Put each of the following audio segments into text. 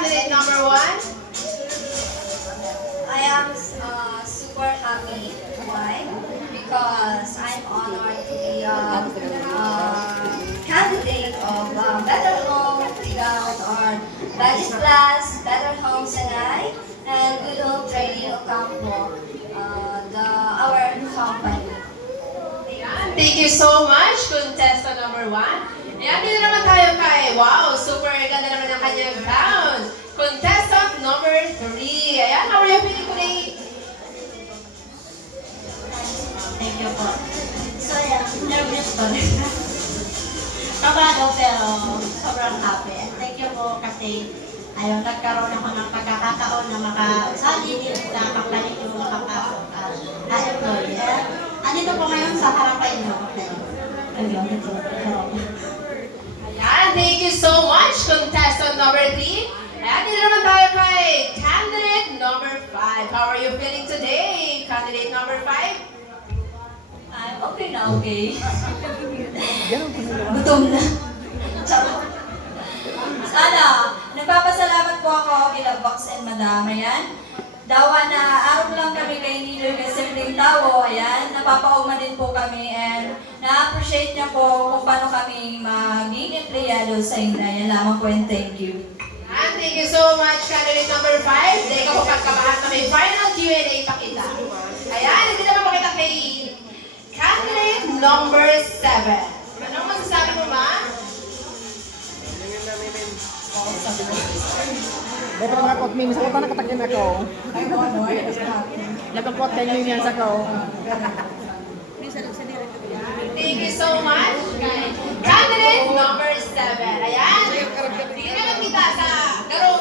candidate number one. I am super happy. Why? Because I'm honored to be candidate of Better Home, Tigaon, or Badis Plus, Better Home Sanay, and Good Home Trading Ocampo, our company. Ayan, thank you so much, contestant number one. Ayan, dito naman tayo kay, wow, super ganda naman ang kanyang gown. Contestant number three. Ayan, how are you feeling today? Thank you po. So, yeah, nervous po. Kabado pero sobrang happy. And thank you po kasi ayun, nagkaroon ako ng pagkakataon na makasali dito na kapalit yung makapasok at employee. And andito po ngayon sa harapan nyo. Ayun, ito. Ayan, thank you so much, contestant number three. Ayan, dito naman tayo kay candidate number five. How are you feeling today, candidate number five? I'm okay na okay. Gutom na. Sana, nagpapasalamat po ako kila Box and Madam. Ayan. Dawa na araw lang kami kay Niloy kay simpleng tao. Ayan. Napapauma din po kami and na-appreciate niya po kung paano kami maging empleyado sa inyo. Ayan lamang po and thank you. And thank you so much, candidate number 5. Dahil ka po pagkabahan na may final Q&A pakita. Ayan, hindi naman pakita kay candidate number 7. Anong masasabi mo, ma? Dapat mga kot mimi sa kota nakatakin ako. Nagkakot kayo yan sa ko. Thank you so much. Candidate number 7. Ayan. Hindi naman kita sa garo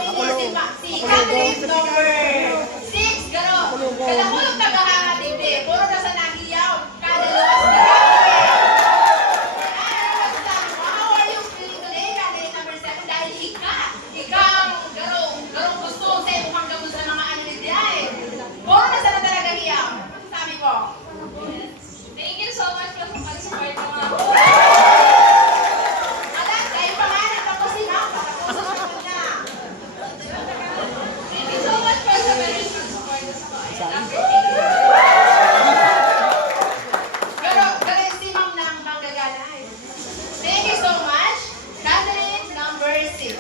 si candidate number 6. Garo. Kala ko yung tagahanga dito. Puro na sa nahiyaw. Kada luwas na. How are you feeling today, candidate number 7? Dahil ikaw, garong gusto sa mukhang gabos na mga anilidya. Puro na sa talaga hiyaw. Sabi ko. Thank you so much for pag-support mo nga. Alam, kayo pa nga, nagtapusin ako. Patapusin ko na. Thank you so much for the very good support sa ko. Pero, galing si ma'am na ang panggagana. Thank you so much. Candidate number 6.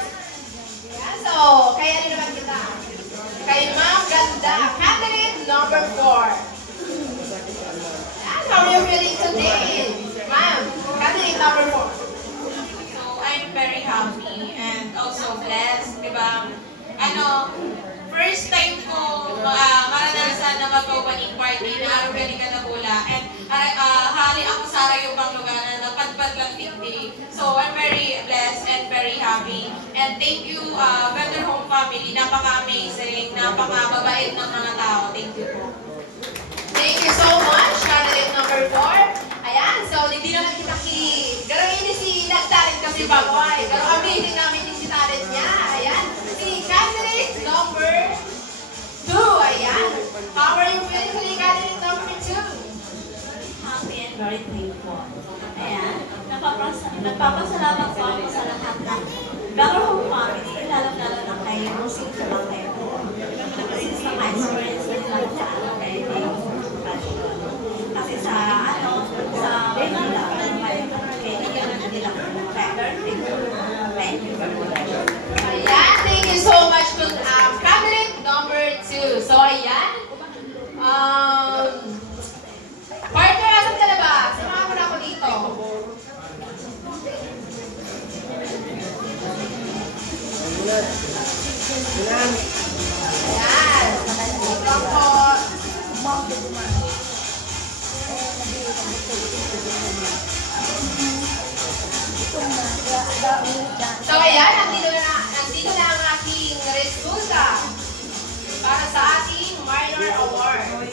Yeah, so, kaya rin naman kita. Kay ma'am ganda. Candidate number 4. How are you feeling today, ma'am? Candidate number 4. So, I'm very happy and also blessed, di ba? First time ko maranasan na mag-opening party na araw gani ka na bula and hali ako sa yung pang lugar na napadpad lang tigdi. So, I'm very blessed and very happy. And thank you, Better Home family. Napaka-amazing, napaka-babait ng mga tao. Thank you po. Thank you so much, candidate number 4. Ayan, so hindi naman kita garang ini si nag-talent kasi bagoy. Pero amazing namin din si talent niya. Ayan, si candidate number 2. Ayan, how are you feeling today, candidate number 2? Happy and very thankful. Ayan. Nagpapasalamat po ako sa lahat ng Better Home family, lalo-lalo na kay Rosing Salangay po. Since na ma-experience din lang sa kay kasi sa sa Manila, may kailangan nila better. Thank you very much. Ayan, thank you so much, candidate number 2. So, ayan. Partner, asan ka na ba? Samahan mo na ako dito. Ayan. Ikaw po. So, ayan. Nandito na ang aking resulta para sa ating minor award.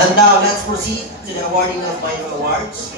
And now let's proceed to the awarding of minor awards.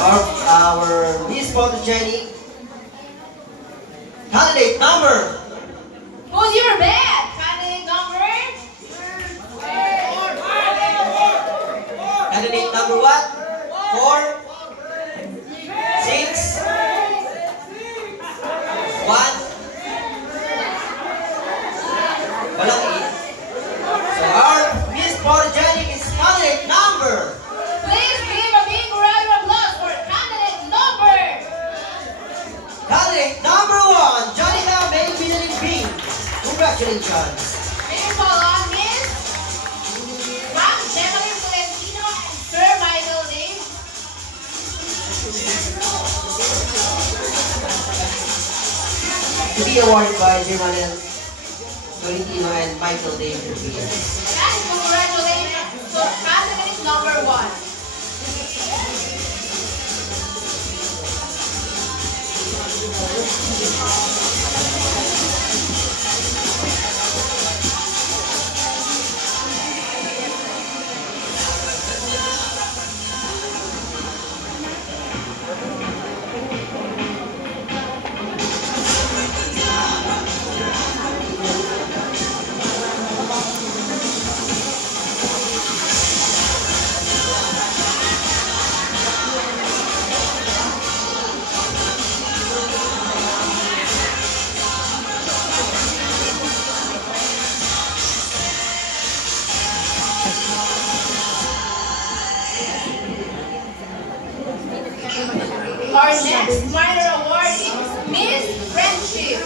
Our Miss Photogenic candidate number Who's your bet? Candidate number? candidate number what? 4, 6, 1. Walang E. So our Miss Photogenic is candidate number. Please give a big round of applause for candidate number. Candidate number 1, Jonica May Pinelin B. Congratulations. May follow on Miss Ma'am Jacqueline Tolentino and Sir Michael Dave. To be awarded by Germanel Tolentino and Michael David. And congratulations to candidate number 1. Our next minor award is Miss Friendship.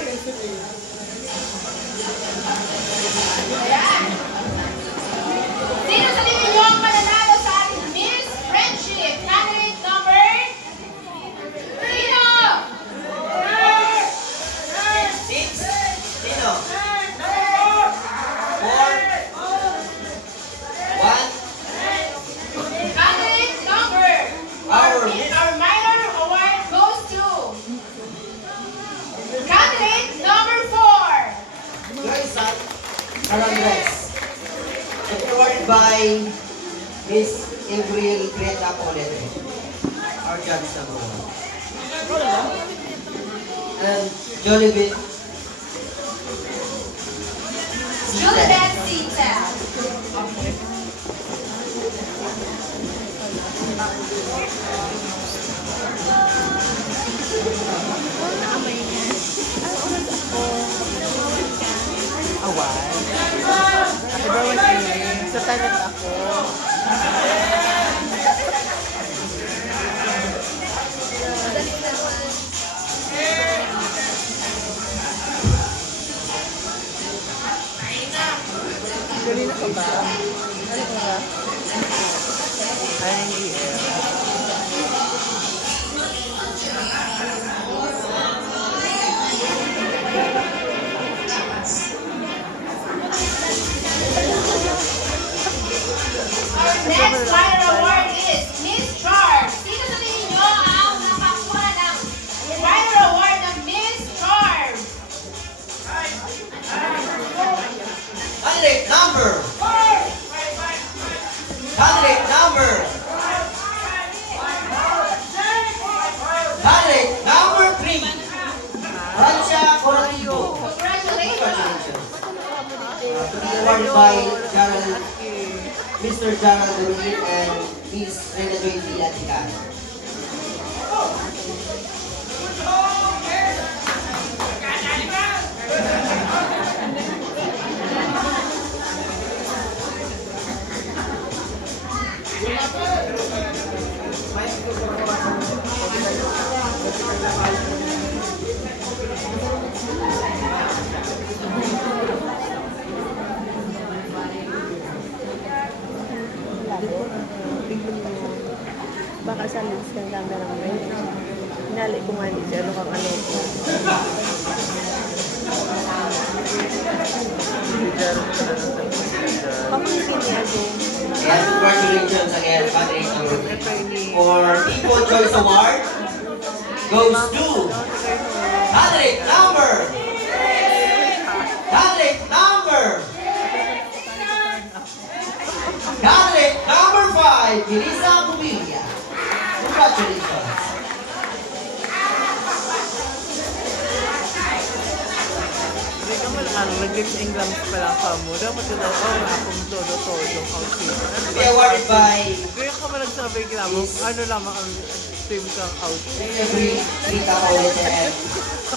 Ayan. Sino sa tingin niyo ang mananalo sa ating Miss Friendship? Candidate number? Sino? 6, Sino? 4, 1. Candidate number? Our minor award goes to candidate number 4. Joyce Arandres. Awarded by Miss Gabriel Greta Colete. Our judge number 1. And Jollibee. Juliet Sitel. Awal. Happy birthday. Sa talent ako. Galing na ka ba? Ano ka ba? Ay, Our next minor award is Miss Charm. Sino sa tingin nyo ang nakakuha ng minor award ng Miss Charm? Candidate number. Candidate number. Candidate number 3. Francia Corativo. Congratulations. To be awarded by Mr. Gerald Ruin and Miss Rena Joy Villantican. baka sa lens ng camera mo rin. Hinali ko nga siya, ano kang ano ko. Pamulitin niya ako. And congratulations again, candidate number 3. For People Choice Award goes to candidate number. Candidate number. Candidate number 5, Melissa Bubilla. Congratulations! Hindi ka man, nag-lips England pa lang ka mo. Dapat yun ako, akong todo-todo outfit. To be awarded by Kaya ka man nagsabi ka mo, ano lamang ang team kang outfit. every Rita Paulette and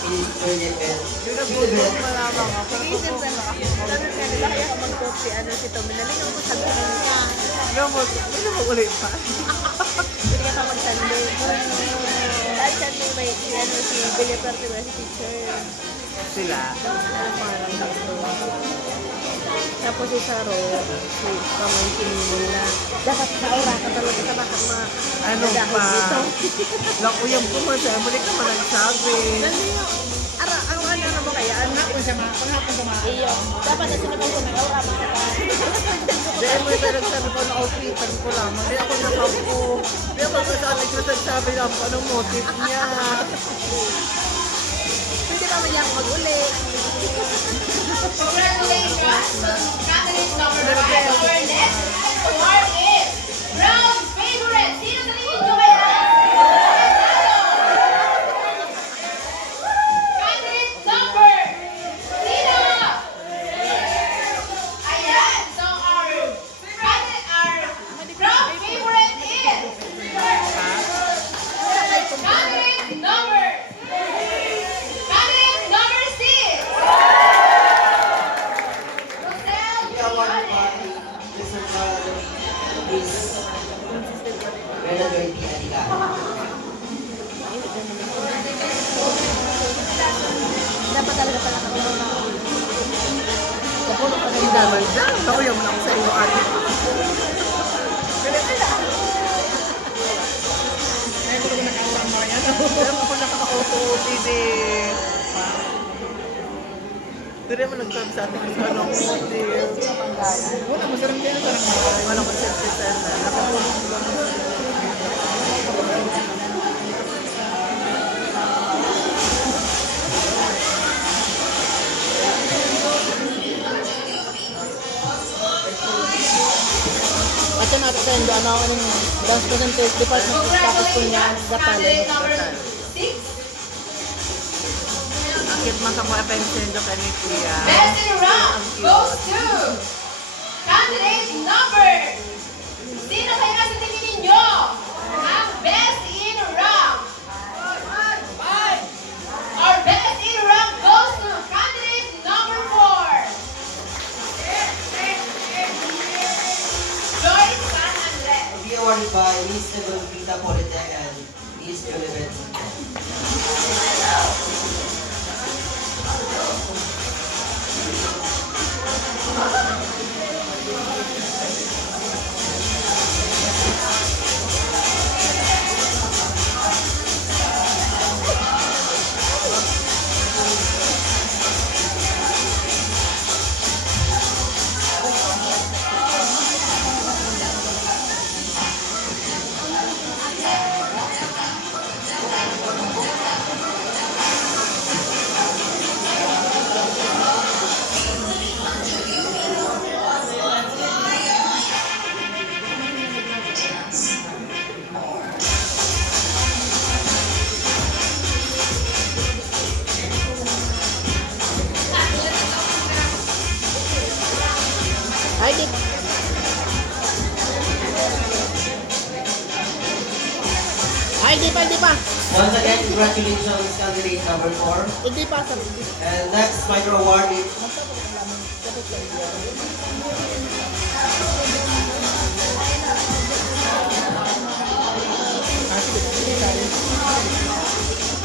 Elizabeth. Pinag-bulbog pa lamang ako. Iisip na lang ako. Sabi ka nila, kaya ka mag-copy, ano si Tommy. Nalingaw ko sabi ka niya. Hindi mo ulit pa. Hindi ka mag-sunday. Lahat Sunday may, si Bella Parte ba, si teacher. Sila? Parang dito. Tapos si Saro, si pamangkin nila. Dapat naura ka talaga sa bakit ano pa? Lakuyang ko man siya, muli ka man nagsabi. Ara, ang ano mo kaya? Panghapon siya mga, panghapon ko mga. Iyo, dapat na sinabang ko nag-aura mga ka. Dahil mo ito nagsabi ko na outfitan ko lang. Hindi ako nakapo. Hindi ako nagsabi lang kung anong motive niya. Pwede naman niya ako mag-uli. Congratulations, candidate number 5. Our next award is Brown Favorite. Sino sa tingin nyo kaya? Candidate number. Sino? Ayan. So our Brown Favorite is candidate number 6. To be awarded by Mr. Miss Bella Joy P. Anika. Dapat talaga pala kami na kapulong pa rin naman dyan. Nakuya mo na ako sa iyo, ate. Ganito na. Ngayon ko nakaawang mo yan. Ngayon ko naka-auto, baby. Hindi naman nagsabi sa atin kung ano ang motive. Wala, masarang din. Wala ko sensitisan na. Nakapulong lang. At yan natin sa Indo, ano ang dance percentage department tapos po niya sa Candidate talent. number 6. Akit man sa mga pensindo ka ni Kuya. Best in round goes to candidate number. Sino kaya sa tingin ninyo ang best in round? Our best in round goes to candidate number 4. Joyce San Andres. To be awarded by Miss Rita Paulette and Miss Elizabeth. Ay, di. Ay, di pa, di pa. Once again, congratulations, candidate number 4. Hindi pa. And next micro award is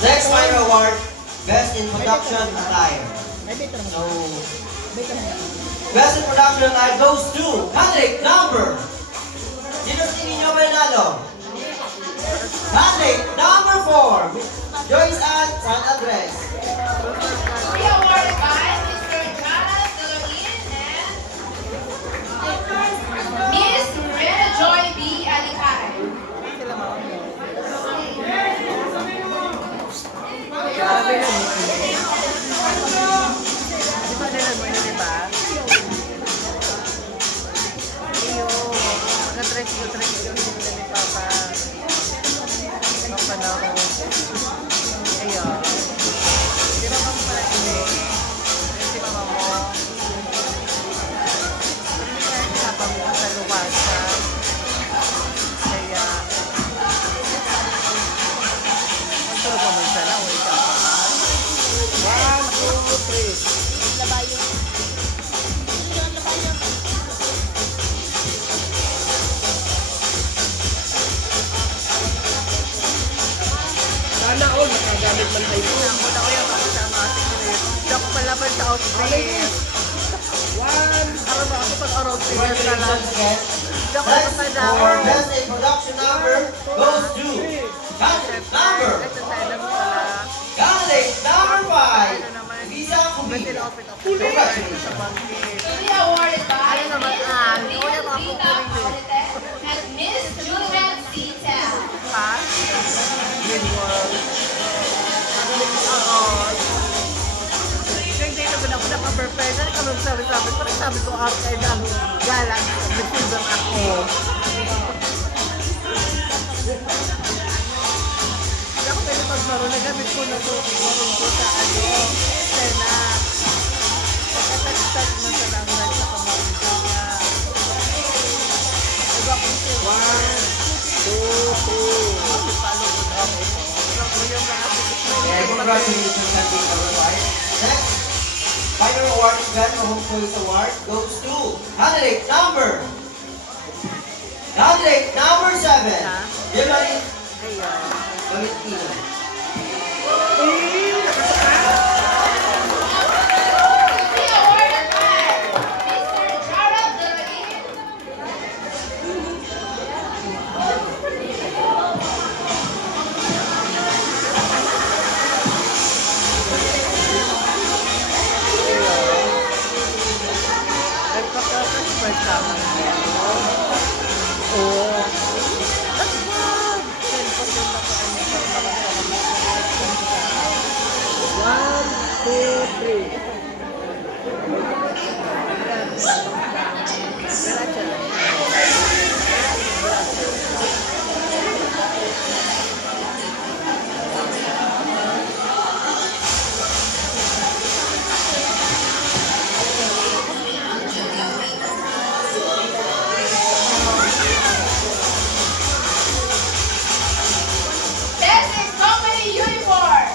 next minor award, Best in Production Attire. So, Best in Production Attire goes to candidate number. Sino sa tingin nyo mananalo? Candidate number 4, Joyce Ann San Andres. We awarded by Mr. Charles Doloin and Miss Rena Joy B. Alicay. Sabi na mo. Di ba nila mo yun, di ba? Iyo. Nag-try ko nila ni Papa. yan sa outfit. Alam mo, ako pag outfit na lang. Congratulations again. Hindi ako Next, nakasada. for best introduction number goes to candidate number. Ito tayo lang pala. Candidate number 5. Visa Ba't Cubilla. sila outfit ako sa bangkit? To be awarded by Ayun naman, Miss kuya Rita ko ako Paulite and Miss Juliet Citel. Ha? Green world. Oo. Kaya dito ba na ako naka-perfect? Ano ka magsabi-sabi? Parang sabi ko, outside ang gala. Nag-silver ako. Hindi ako pwede magbaro. Nagamit ko na ito. Maroon ko sa Sena. Pagkatag-tag na sa langan sa pamarin ko niya. Iba ko siya. 1, 2, 3. Palo ko na ako. Yung mga And congratulations, candidate number 5. Next, final award is Best for Home Choice Award goes to candidate number 7. Kimberly Ayun. Valentino. To be awarded by Mr. Gerald Durain. Nagpaka-first naman. Oo. That's good! One, two, three. Best in Company Uniform.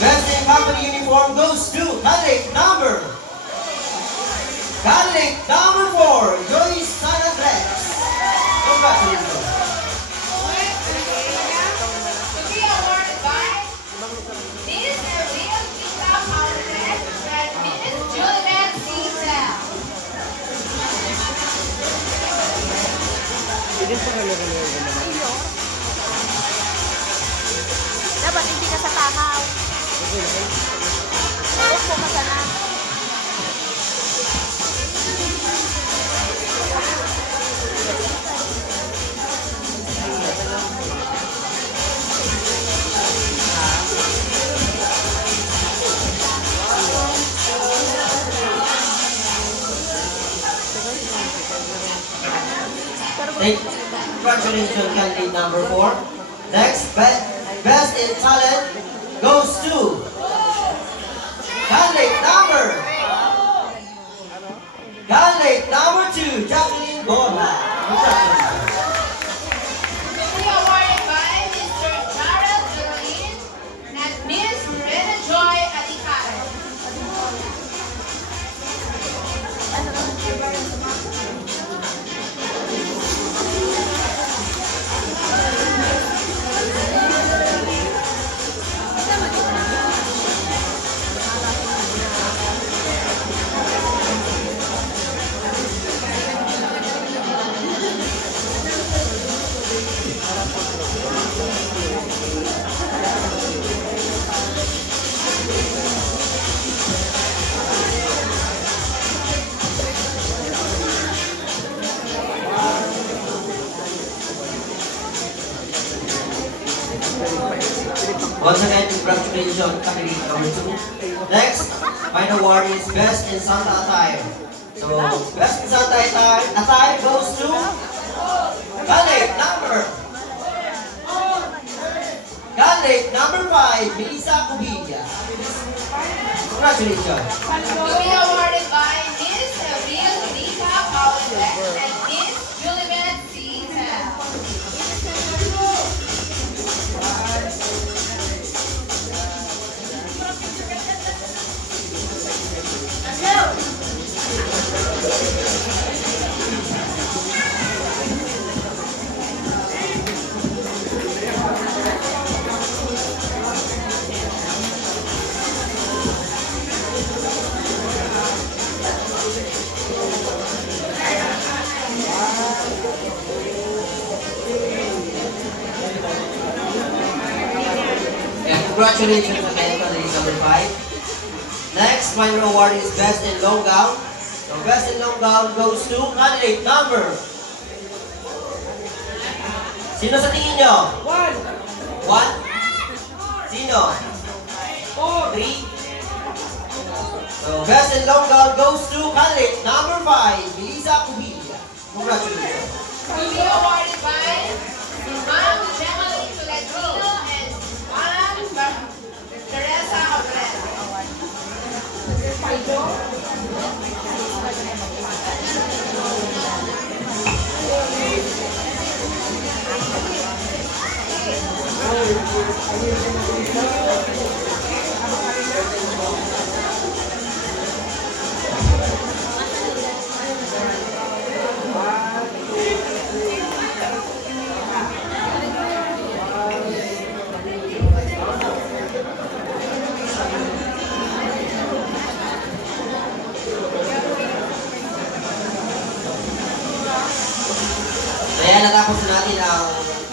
Best in Company Uniform goes to candidate number 4, Joyce San Andres. Congratulations. To be awarded by Miss Rita Paulite and Miss Juliet Citel. Dapat hindi ka sa tahaw. Upo ka sana. Congratulations, candidate number 4. Next, best in talent goes to candidate number 2, Jacqueline Borja. Congratulations. To be awarded by Mr. Gerald Durain and Miss Rena Joy Alicare. Once again, congratulations, candidate number 2. Next, final award is Best in Santa Attire. So, Best in Santa Attire goes to candidate number 5, Melissa Cubilla. Congratulations. To be awarded by Miss Rita Paulite and Miss Juliet Citel. Congratulations again, candidate number 5. Next, minor award is Best in Long Gown. So, Best in Long Gown goes to candidate number. Sino sa tingin nyo? 1. Sino? 3. So, Best in Long Gown goes to candidate number 5, Melissa Cubilla. Congratulations. To be awarded by Ma'am Gemmaline Tolentino and Ma'am Teresa Abrera. Kaya natapos na natin ang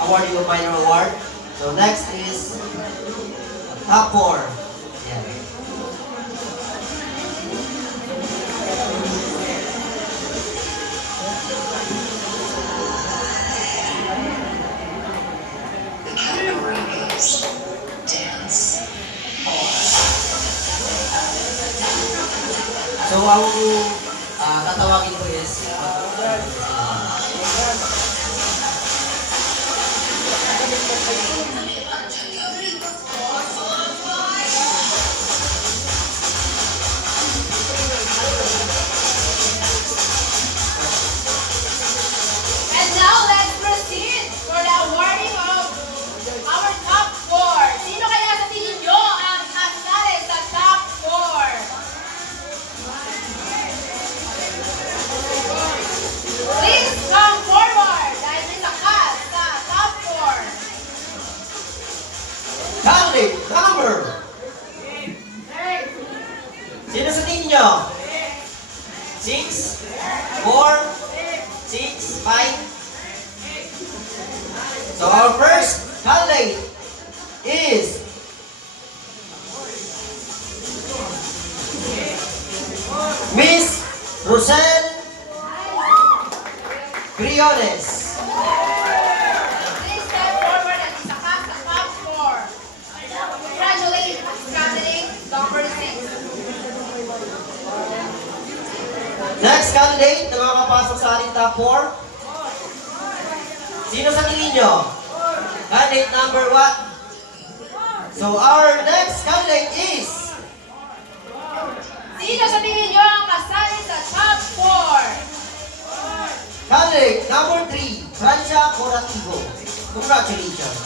awarding of minor award. So next is top 4. Yan. So ang tatawagin ko is And now let's proceed for the awarding of our top 4. Sino kaya sa tingin nyo ang kasali sa top 4? Please come forward dahil may sakas sa top 4. candidate number. Sino sa tingin nyo? 6, 4, 6, 5. So our first candidate is Miss Rosel Briones. Please step forward at isakas sa top 4. Congratulations, candidate number 6. Next candidate na makakapasok sa ating top 4. Sino sa tingin nyo? Candidate number what? So our next candidate is Sino sa tingin nyo ang kasali sa top 4? candidate number 3, Francia Corativo. Congratulations.